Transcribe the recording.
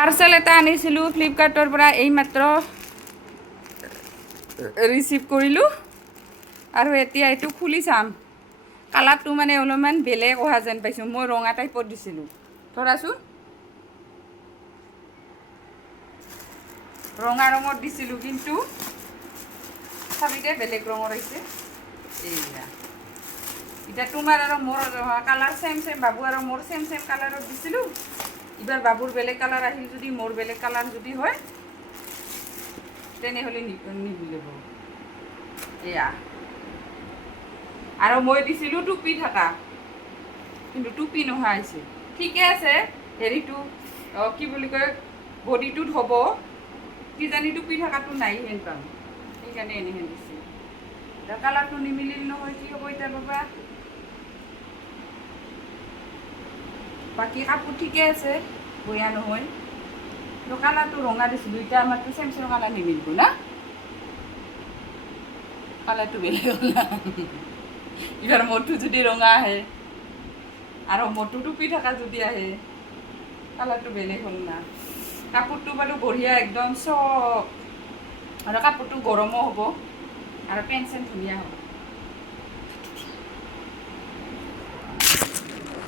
parcel এটা আনিছিলোঁ ফ্লিপকাৰ্টৰ পৰা এইমাত্ৰ ৰিচিভ কৰিলোঁ আৰু এতিয়া এইটো খুলি চাম কালাৰটো মানে অলপমান বেলেগ অহা যেন পাইছোঁ মই ৰঙা টাইপত দিছিলোঁ ধৰাচোন ৰঙা ৰঙত দিছিলোঁ কিন্তু চাবিতে বেলেগ ৰঙৰ আহিছে এইয়া এতিয়া তোমাৰ আৰু মোৰ কালাৰ ছেম বাবু আৰু মোৰ ছেম কালাৰত দিছিলোঁ এইবাৰ বাবুৰ বেলেগ কালাৰ আহিল যদি মোৰ বেলেগ কালাৰ যদি হয় তেনেহ'লে নিমিলিব এয়া আৰু মই দিছিলোঁ টুপি থকা কিন্তু টুপি নোহোৱা হৈছে ঠিকে আছে হেৰিটো কি বুলি কয় বডিটোত হ'ব কিজানি টুপি থকাটো নাই হেন পাম সেইকাৰণে এনেহেন দিছে এতিয়া কালাৰটো নিমিলিল নহয় কি হ'ব এতিয়া বাবা বাকী কাপোৰ ঠিকে আছে বেয়া নহয় কালাৰটো ৰঙা দিছিলোঁ এতিয়া আমাৰতো ছেম কালাৰ নিমিলিব না কালাৰটো বেলেগ হ'ল না এইবাৰ মোৰটো যদি ৰঙা আহে আৰু মোৰটো টুপি থকা যদি আহে কালাৰটো বেলেগ হ'ল না কাপোৰটো বাৰু বঢ়িয়া একদম চব আৰু কাপোৰটো গৰমো হ'ব আৰু পেন চেন ধুনীয়া হ'ব